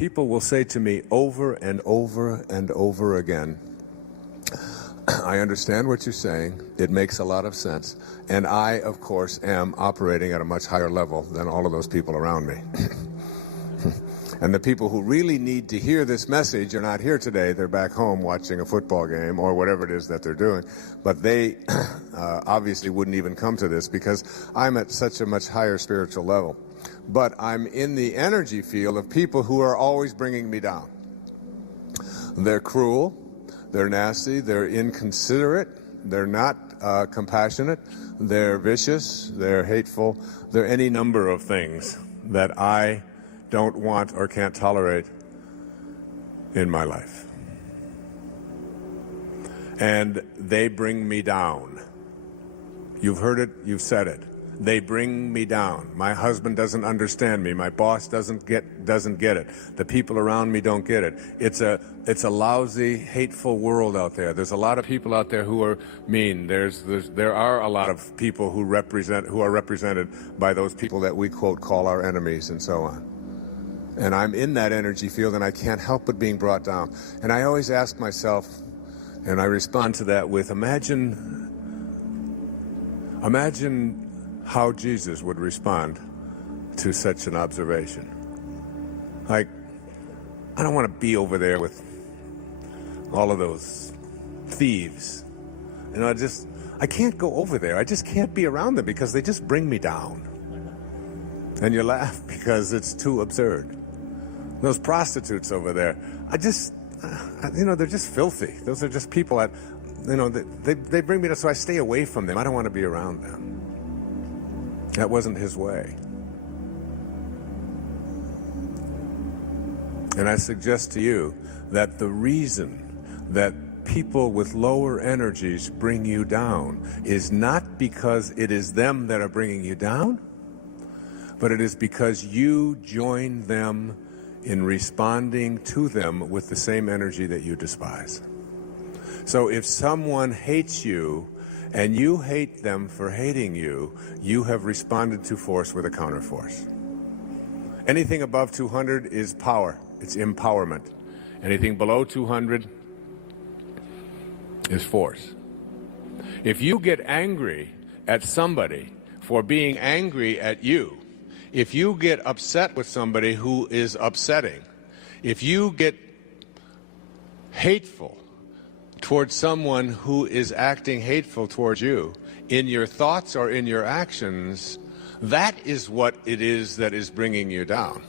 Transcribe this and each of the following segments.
people will say to me over and over and over again, I understand what you're saying. It makes a lot of sense. And I, of course, am operating at a much higher level than all of those people around me. And the people who really need to hear this message are not here today. They're back home watching a football game or whatever it is that they're doing. But they obviously wouldn't even come to this because I'm at such a much higher spiritual level. But I'm in the energy field of people who are always bringing me down. They're cruel. They're nasty. They're inconsiderate. They're not compassionate. They're vicious. They're hateful. They're any number of things that I don't want or can't tolerate in my life. And they bring me down. You've heard it, you've said it. They bring me down. My husband doesn't understand me. My boss doesn't get it. The people around me don't get it. It's a lousy, hateful world out there. There's a lot of people out there who are mean. There are a lot of people who are represented by those people that we quote call our enemies and so on. And I'm in that energy field, and I can't help but being brought down. And I always ask myself, and I respond to that with, imagine how Jesus would respond to such an observation. Like, I don't want to be over there with all of those thieves. You know, I can't go over there. I just can't be around them because they just bring me down. And you laugh because it's too absurd. Those prostitutes over there, they're just filthy. Those are just people that, they bring me down, so I stay away from them. I don't want to be around them. That wasn't his way. And I suggest to you that the reason that people with lower energies bring you down is not because it is them that are bringing you down, but it is because you join them in responding to them with the same energy that you despise. So if someone hates you and you hate them for hating you, you have responded to force with a counterforce. Anything above 200 is power. It's empowerment. Anything below 200 is force. If you get angry at somebody for being angry at you, if you get upset with somebody who is upsetting, if you get hateful towards someone who is acting hateful towards you, in your thoughts or in your actions, that is what it is that is bringing you down.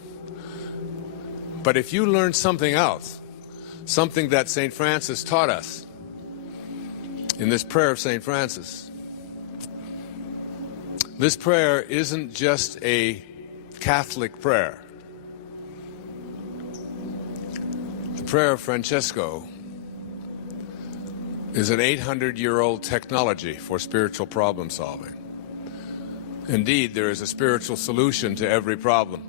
But if you learn something else, something that St. Francis taught us in this prayer of St. Francis, this prayer isn't just a Catholic prayer. The prayer of Francesco is an 800-year-old technology for spiritual problem solving. Indeed, there is a spiritual solution to every problem.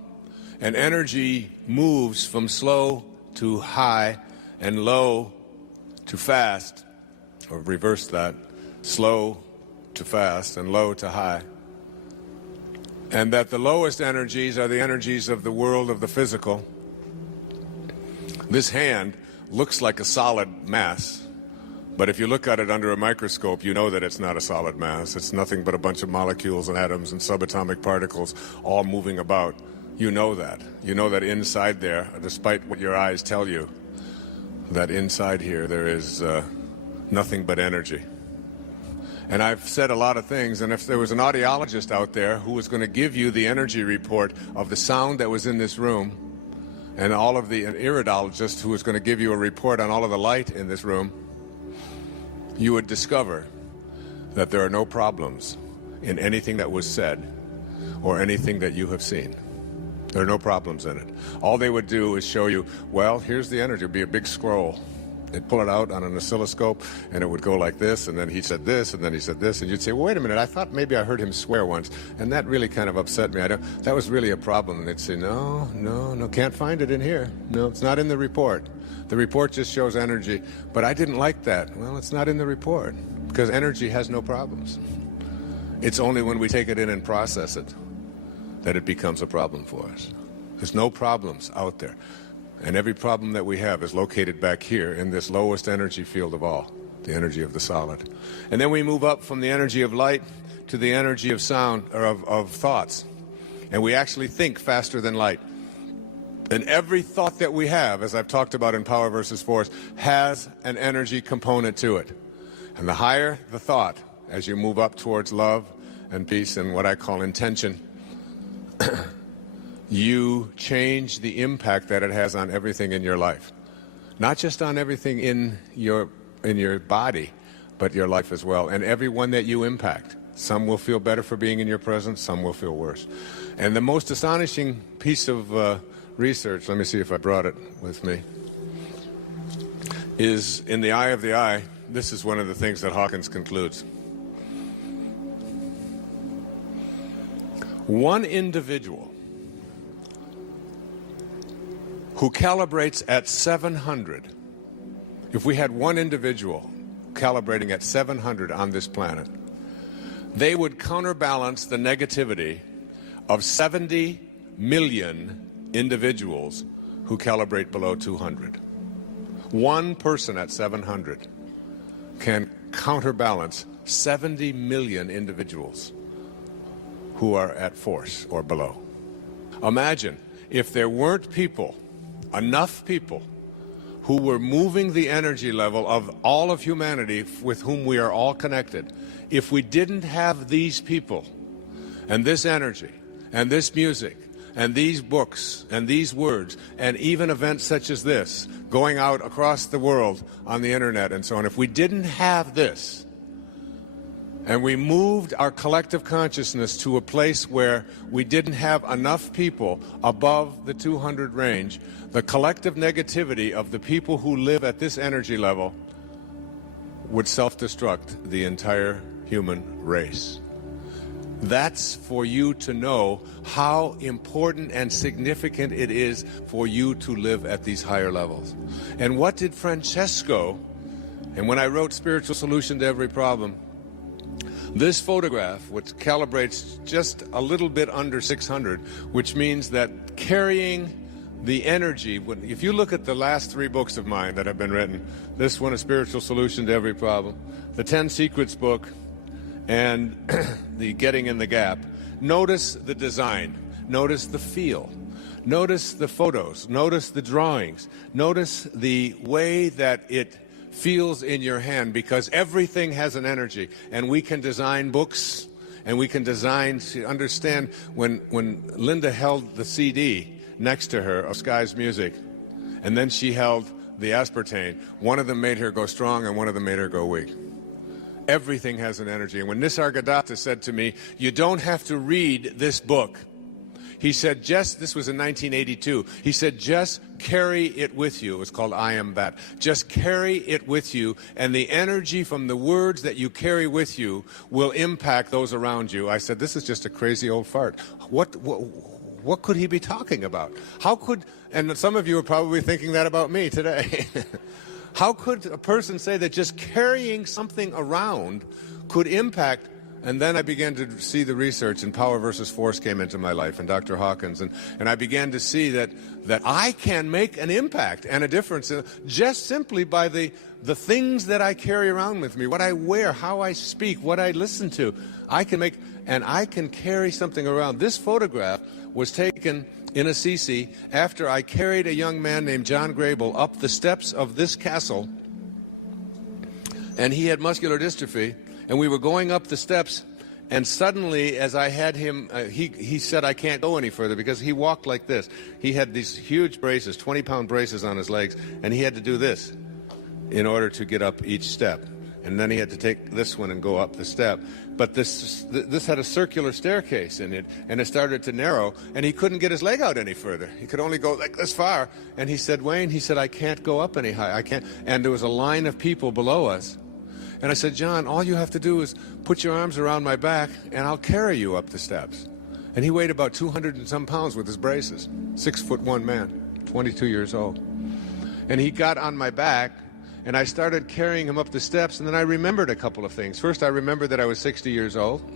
And energy moves from slow to high and low to fast, or reverse that, slow to fast and low to high. And that the lowest energies are the energies of the world of the physical. This hand looks like a solid mass, but if you look at it under a microscope, you know that it's not a solid mass. It's nothing but a bunch of molecules and atoms and subatomic particles all moving about. You know that. You know that inside there, despite what your eyes tell you, that inside here there is nothing but energy. And I've said a lot of things, and if there was an audiologist out there who was going to give you the energy report of the sound that was in this room, and all of the iridologist who was going to give you a report on all of the light in this room, you would discover that there are no problems in anything that was said or anything that you have seen. There are no problems in it. All they would do is show you, well, here's the energy. It would be a big scroll. They'd pull it out on an oscilloscope, and it would go like this, and then he said this, and then he said this, and you'd say, well, wait a minute, I thought maybe I heard him swear once, and that really kind of upset me. That was really a problem. And they'd say, no, can't find it in here. No, it's not in the report. The report just shows energy, but I didn't like that. Well, it's not in the report, because energy has no problems. It's only when we take it in and process it that it becomes a problem for us. There's no problems out there. And every problem that we have is located back here in this lowest energy field of all, the energy of the solid. And then we move up from the energy of light to the energy of sound, or of thoughts. And we actually think faster than light. And every thought that we have, as I've talked about in Power versus Force, has an energy component to it. And the higher the thought, as you move up towards love and peace and what I call intention, you change the impact that it has on everything in your life. Not just on everything in your body, but your life as well. And everyone that you impact. Some will feel better for being in your presence, some will feel worse. And the most astonishing piece of research, let me see if I brought it with me, is in the eye of the eye. This is one of the things that Hawkins concludes. One individual who calibrates at 700, if we had one individual calibrating at 700 on this planet, they would counterbalance the negativity of 70 million individuals who calibrate below 200. One person at 700 can counterbalance 70 million individuals who are at force or below. Imagine if there weren't people, enough people, who were moving the energy level of all of humanity with whom we are all connected. If we didn't have these people and this energy and this music and these books and these words and even events such as this going out across the world on the internet and so on, if we didn't have this and we moved our collective consciousness to a place where we didn't have enough people above the 200 range, the collective negativity of the people who live at this energy level would self-destruct the entire human race. That's for you to know how important and significant it is for you to live at these higher levels. And what did Francesco, and when I wrote Spiritual Solution to Every Problem, this photograph, which calibrates just a little bit under 600, which means that carrying the energy, if you look at the last 3 books of mine that have been written, this one, A Spiritual Solution to Every Problem, the 10 Secrets book, and the Getting in the Gap, notice the design, notice the feel, notice the photos, notice the drawings, notice the way that it feels in your hand, because everything has an energy. And we can design books, and we can design to understand. When Linda held the CD next to her of Sky's Music, and then she held the aspartame, one of them made her go strong and one of them made her go weak. Everything has an energy. And when Nisargadatta said to me, you don't have to read this book, he said, this was in 1982, he said, just carry it with you. It was called I Am That. Just carry it with you, and the energy from the words that you carry with you will impact those around you. I said, this is just a crazy old fart. What could he be talking about? How could, and some of you are probably thinking that about me today. How could a person say that just carrying something around could impact? And then I began to see the research, and Power versus Force came into my life, and Dr. Hawkins, and I began to see that I can make an impact and a difference just simply by the things that I carry around with me, what I wear, how I speak, what I listen to. I can carry something around. This photograph was taken in Assisi after I carried a young man named John Grable up the steps of this castle, and he had muscular dystrophy. And we were going up the steps, and suddenly, as I had him, he said, I can't go any further, because he walked like this. He had these huge braces, 20-pound braces on his legs, and he had to do this in order to get up each step. And then he had to take this one and go up the step. But this had a circular staircase in it, and it started to narrow, and he couldn't get his leg out any further. He could only go like this far. And he said, Wayne, he said, I can't go up any higher. I can't. And there was a line of people below us. And I said, John, all you have to do is put your arms around my back, and I'll carry you up the steps. And he weighed about 200 and some pounds with his braces. 6'1" man, 22 years old. And he got on my back, and I started carrying him up the steps, and then I remembered a couple of things. First, I remembered that I was 60 years old.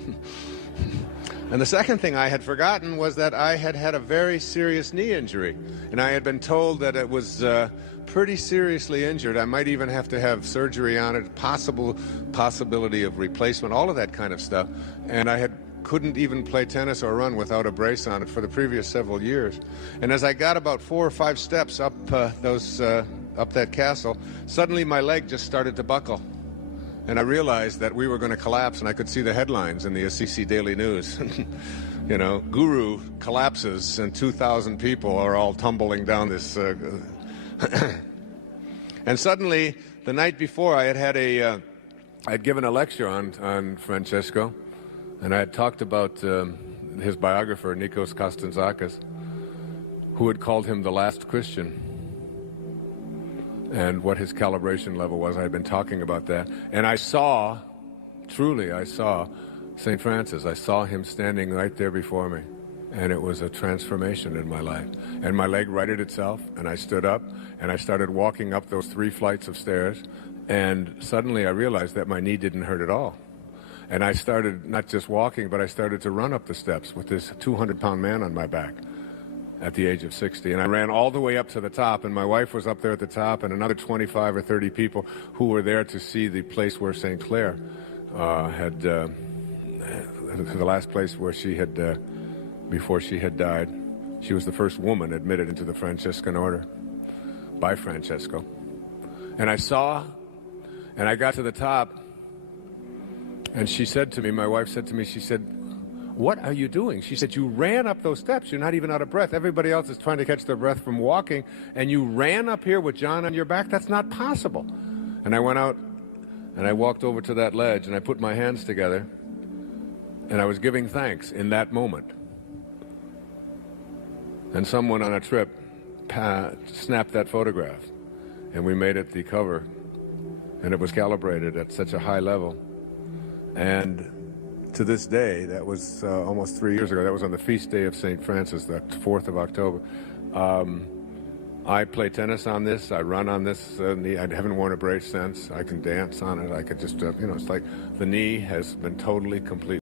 And the second thing I had forgotten was that I had had a very serious knee injury. And I had been told that it was pretty seriously injured. I might even have to have surgery on it, possibility of replacement, all of that kind of stuff. And I couldn't even play tennis or run without a brace on it for the previous several years. And as I got about 4 or 5 steps up up that castle, suddenly my leg just started to buckle. And I realized that we were going to collapse, and I could see the headlines in the Assisi Daily News. You know, Guru collapses and 2,000 people are all tumbling down this. And suddenly, the night before, I'd given a lecture on Francesco, and I had talked about his biographer, Nikos Kazantzakis, who had called him the last Christian, and what his calibration level was. I had been talking about that. And I saw St. Francis. I saw him standing right there before me. And it was a transformation in my life. And my leg righted itself, and I stood up, and I started walking up those 3 flights of stairs. And suddenly I realized that my knee didn't hurt at all. And I started not just walking, but I started to run up the steps with this 200-pound man on my back at the age of 60. And I ran all the way up to the top, and my wife was up there at the top, and another 25 or 30 people who were there to see the place where St. Clair the last place where she had, before she had died. She was the first woman admitted into the Franciscan order by Francesco. And I saw, and I got to the top, and she said to me, my wife said to me, she said, "What are you doing?" She said, "You ran up those steps. You're not even out of breath. Everybody else is trying to catch their breath from walking, and you ran up here with John on your back? That's not possible." And I went out, and I walked over to that ledge, and I put my hands together, and I was giving thanks in that moment. And someone on a trip snapped that photograph, and we made it the cover, and it was calibrated at such a high level. And to this day, that was almost 3 years ago, that was on the feast day of St. Francis, the 4th of October. I play tennis on this, I run on this knee. I haven't worn a brace since. I can dance on it. I could just, it's like the knee has been totally, completely